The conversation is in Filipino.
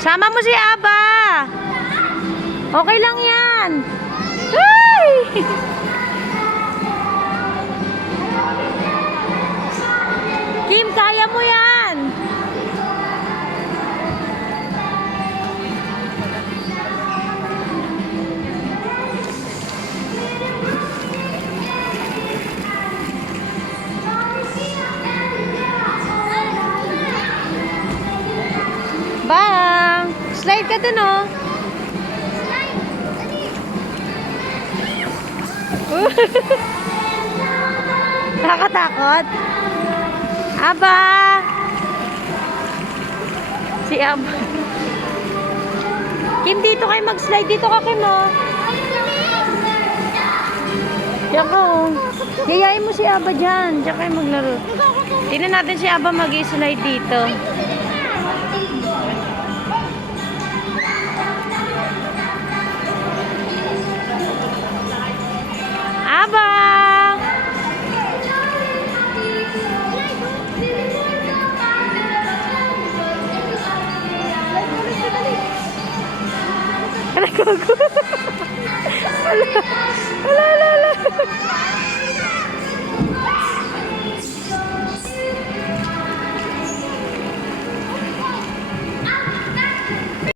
Sama mo si Aba. Okay lang yan. Ay! Kim, kaya mo yan. Bang! Slide ka dun, oh. Nakakatakot. Aba! Si Aba. Kim, dito kayo mag-slide. Dito ka, Kim, oh. Diyan ka, oh. Yayain mo si Aba dyan. Diyan kayo maglaro. Tingnan natin si Aba mag-slide dito. Aba! Ala, gago. Ala, ala, ala.